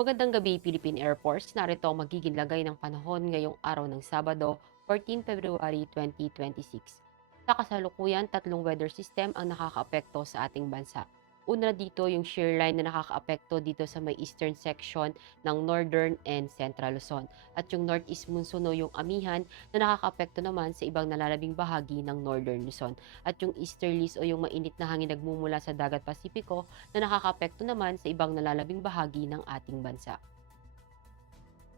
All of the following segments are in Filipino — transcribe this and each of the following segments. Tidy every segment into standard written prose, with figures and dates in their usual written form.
Magandang gabi, Philippine Air Force. Narito ang magiging lagay ng panahon ngayong araw ng Sabado, 14 February 2026. Sa kasalukuyan, tatlong weather system ang nakakaapekto sa ating bansa. Una dito yung shear line na nakakaapekto dito sa may eastern section ng Northern and Central Luzon. At yung northeast monsoon o yung amihan na nakakaapekto naman sa ibang nalalabing bahagi ng Northern Luzon. At yung easterlies o yung mainit na hangin nagmumula sa dagat Pasipiko na nakakaapekto naman sa ibang nalalabing bahagi ng ating bansa.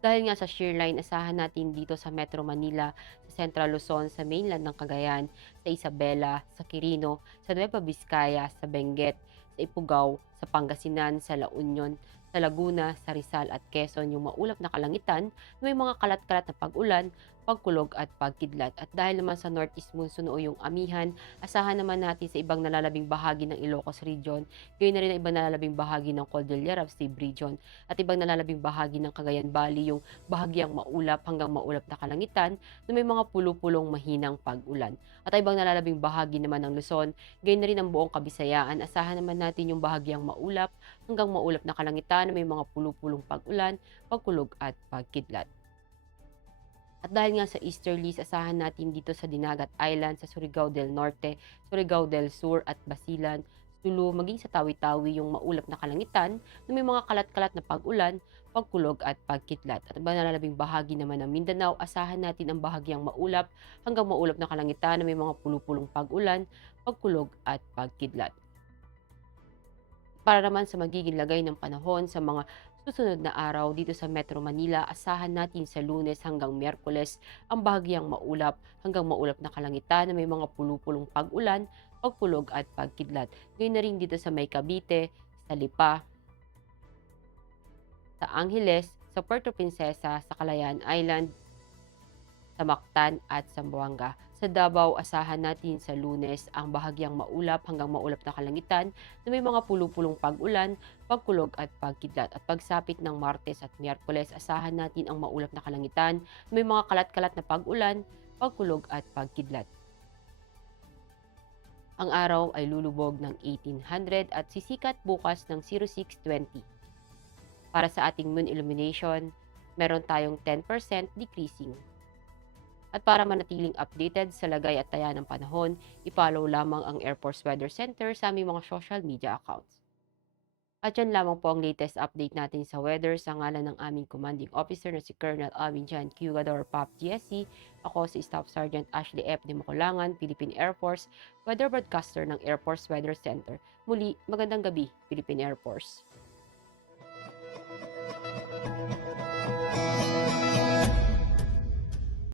Dahil nga sa shear line, asahan natin dito sa Metro Manila, sa Central Luzon, sa mainland ng Cagayan, sa Isabela, sa Quirino, sa Nueva Vizcaya, sa Benguet, sa Ifugao, sa Pangasinan, sa La Union, sa Laguna, sa Rizal at Quezon yung maulap na kalangitan, may mga kalat-kalat na pag-ulan, pagkulog at pagkidlat. At dahil naman sa northeast monsoon o yung amihan, asahan naman natin sa ibang nalalabing bahagi ng Ilocos Region, gayon na rin ang ibang nalalabing bahagi ng Cordillera State Region, at ibang nalalabing bahagi ng Cagayan Valley yung bahagyang maulap hanggang maulap na kalangitan na may mga pulo-pulong mahinang pag-ulan. At ibang nalalabing bahagi naman ng Luzon, gayon na rin ang buong Kabisayaan, asahan naman natin yung bahagyang maulap hanggang maulap na kalangitan na may mga pulo-pulong pag-ulan, pagkulog at pagkidlat. At dahil nga sa easterlies, asahan natin dito sa Dinagat Island, sa Surigao del Norte, Surigao del Sur at Basilan, Sulu, maging sa Tawi-Tawi yung maulap na kalangitan na may mga kalat-kalat na pag-ulan, pagkulog at pagkitlat. At nalalabing bahagi naman ng Mindanao, asahan natin ang bahagyang maulap hanggang maulap na kalangitan na may mga pulupulong pag-ulan, pagkulog at pagkidlat. Para naman sa magiging lagay ng panahon sa mga susunod na araw dito sa Metro Manila, asahan natin sa Lunes hanggang Miyerkules ang bahagyang maulap hanggang maulap na kalangitan na may mga pulupulong pag-ulan, pagkulog at pagkidlat. Gayun na rin dito sa May Cavite, sa Lipa, sa Angeles, sa Puerto Princesa, sa Calayan Island, sa Mactan at Zamboanga. Sa Davao, asahan natin sa Lunes ang bahagyang maulap hanggang maulap na kalangitan na may mga pulupulong pag-ulan, pagkulog at pagkidlat. At pagsapit ng Martes at Miyerkules, asahan natin ang maulap na kalangitan na may mga kalat-kalat na pag-ulan, pagkulog at pagkidlat. Ang araw ay lulubog ng 1800 at sisikat bukas ng 0620. Para sa ating moon illumination, meron tayong 10% decreasing. At para manatiling updated sa lagay at taya ng panahon, i-follow lamang ang Air Force Weather Center sa aming mga social media accounts. At yan lamang po ang latest update natin sa weather sa ngalan ng aming commanding officer na si Colonel Alvin Jan Q. Gador POP GSC. Ako si Staff Sergeant Ashley F. de Mocolangan, Philippine Air Force, weather broadcaster ng Air Force Weather Center. Muli, magandang gabi, Philippine Air Force.